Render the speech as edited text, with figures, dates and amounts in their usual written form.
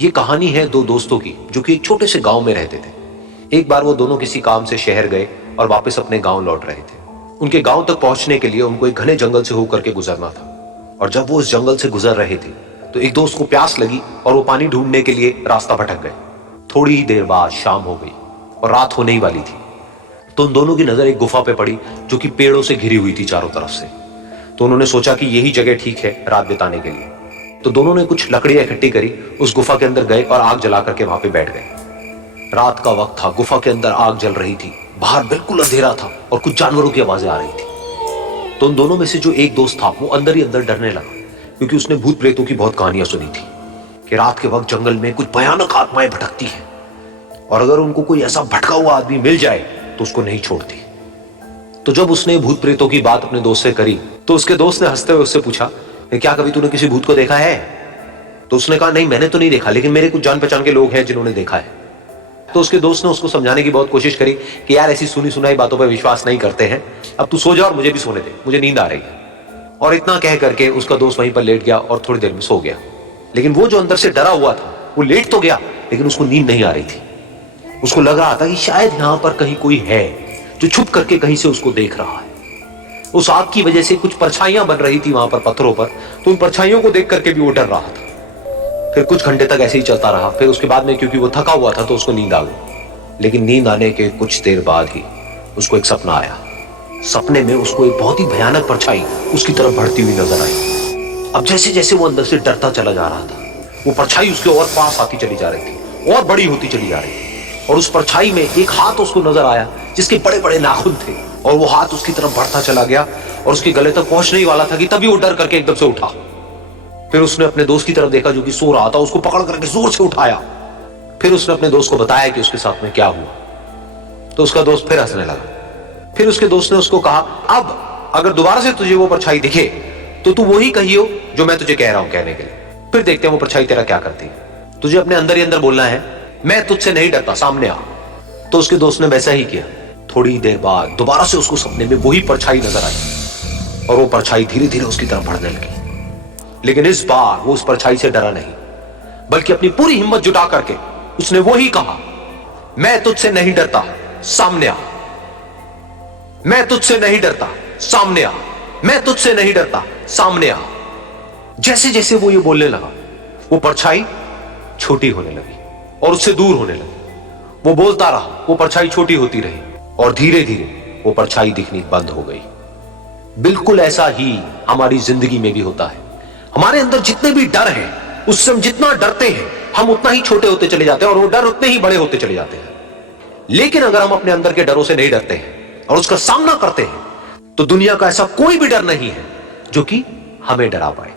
ये कहानी है दो दोस्तों की जो कि एक छोटे से गांव में रहते थे। एक बार वो दोनों किसी काम से शहर गए और वापस अपने गांव लौट रहे थे। उनके गांव तक पहुंचने के लिए उनको एक घने जंगल से होकर के गुजरना था और जब वो उस जंगल से गुजर रहे थे तो एक दोस्त को प्यास लगी और वो पानी ढूंढने के लिए रास्ता भटक गए। थोड़ी ही देर बाद शाम हो गई और रात होने ही वाली थी। तो उन दोनों की नजर एक गुफा पे पड़ी जो कि पेड़ों से घिरी हुई थी चारों तरफ से। तो उन्होंने सोचा कि यही जगह ठीक है रात बिताने के लिए। तो दोनों ने कुछ लकड़ियां इकट्ठी करी, उस गुफा के अंदर गए और आग जला करके वहां पे बैठ गए। रात का वक्त था, गुफा के अंदर आग जल रही थी, बाहर बिल्कुल अंधेरा था और कुछ जानवरों की आवाजें आ रही थी। तो उन दोनों में से जो एक दोस्त था वो अंदर ही अंदर डरने लगा, क्योंकि उसने भूत प्रेतों की बहुत कहानियां सुनी थी कि रात के वक्त जंगल में कुछ भयानक आत्माएं भटकती हैं और अगर उनको कोई ऐसा भटका हुआ आदमी मिल जाए तो उसको नहीं छोड़ती। तो जब उसने भूत प्रेतों की बात अपने दोस्त से करी तो उसके दोस्त ने हंसते हुए उससे पूछा, क्या कभी तूने किसी भूत को देखा है? तो उसने कहा, नहीं मैंने तो नहीं देखा, लेकिन मेरे कुछ जान पहचान के लोग हैं जिन्होंने देखा है। तो उसके दोस्त ने उसको समझाने की बहुत कोशिश करी कि यार ऐसी सुनी सुनाई बातों पर विश्वास नहीं करते हैं, अब तू सो जा और मुझे भी सोने दे, मुझे नींद आ रही है। और इतना कह करके उसका दोस्त वहीं पर लेट गया और थोड़ी देर में सो गया। लेकिन वो जो अंदर से डरा हुआ था वो लेट तो गया, लेकिन उसको नींद नहीं आ रही थी। उसको लग रहा था कि शायद यहां पर कहीं कोई है जो छुप करके कहीं से उसको देख रहा है। उस आग की वजह से कुछ परछाइयां बन रही थी वहां पर पत्थरों पर, तो उन परछाइयों को देख करके भी वो डर रहा था। फिर कुछ घंटे तक ऐसे ही चलता रहा। फिर उसके बाद में क्योंकि वो थका हुआ था तो उसको नींद आ गई। लेकिन नींद आने के कुछ देर बाद ही उसको एक सपना आया। सपने में उसको एक बहुत ही भयानक परछाई उसकी तरफ बढ़ती हुई नजर आई। अब जैसे जैसे वो अंदर से डरता चला जा रहा था, वो परछाई उसके और पास आती चली जा रही थी और बड़ी होती चली जा रही थी। और उस परछाई में एक हाथ उसको नजर आया जिसके बड़े बड़े नाखून थे, और वो हाथ उसकी तरफ बढ़ता चला गया और उसके गले तक पहुंचने ही वाला था कि तभी वो डर करके एकदम से उठा। फिर उसने अपने दोस्त की तरफ देखा जो कि सो रहा था, उसको पकड़ करके जोर से उठाया। फिर उसने अपने दोस्त को बताया कि उसके साथ में क्या हुआ। तो उसका दोस्त फिर हंसने लगा। फिर उसके दोस्त ने उसको कहा, अब अगर दोबारा से तुझे वो परछाई दिखे तो तू वही कहियो जो मैं तुझे कह रहा हूं कहने के लिए। फिर देखते हैं वो परछाई तेरा क्या करती है। तुझे अपने अंदर ही अंदर बोलना है, मैं तुझसे नहीं डरता, सामने आ। तो उसके दोस्त ने वैसा ही किया। थोड़ी देर बाद दोबारा से उसको सपने में वही परछाई नजर आई और वो परछाई धीरे धीरे उसकी तरफ बढ़ने लगी। लेकिन इस बार वो उस परछाई से डरा नहीं, बल्कि अपनी पूरी हिम्मत जुटा करके उसने वही कहा, मैं तुझसे नहीं डरता, सामने आ। मैं तुझसे नहीं डरता, सामने आ। मैं तुझसे नहीं डरता, सामने आ। जैसे जैसे वो ये बोलने लगा वो परछाई छोटी होने लगी और उससे दूर होने लगी। वो बोलता रहा, वो परछाई छोटी होती रही और धीरे धीरे वो परछाई दिखनी बंद हो गई। बिल्कुल ऐसा ही हमारी जिंदगी में भी होता है। हमारे अंदर जितने भी डर हैं, उससे हम जितना डरते हैं हम उतना ही छोटे होते चले जाते हैं और वो डर उतने ही बड़े होते चले जाते हैं। लेकिन अगर हम अपने अंदर के डरों से नहीं डरते हैं और उसका सामना करते हैं तो दुनिया का ऐसा कोई भी डर नहीं है जो कि हमें डरा पाए।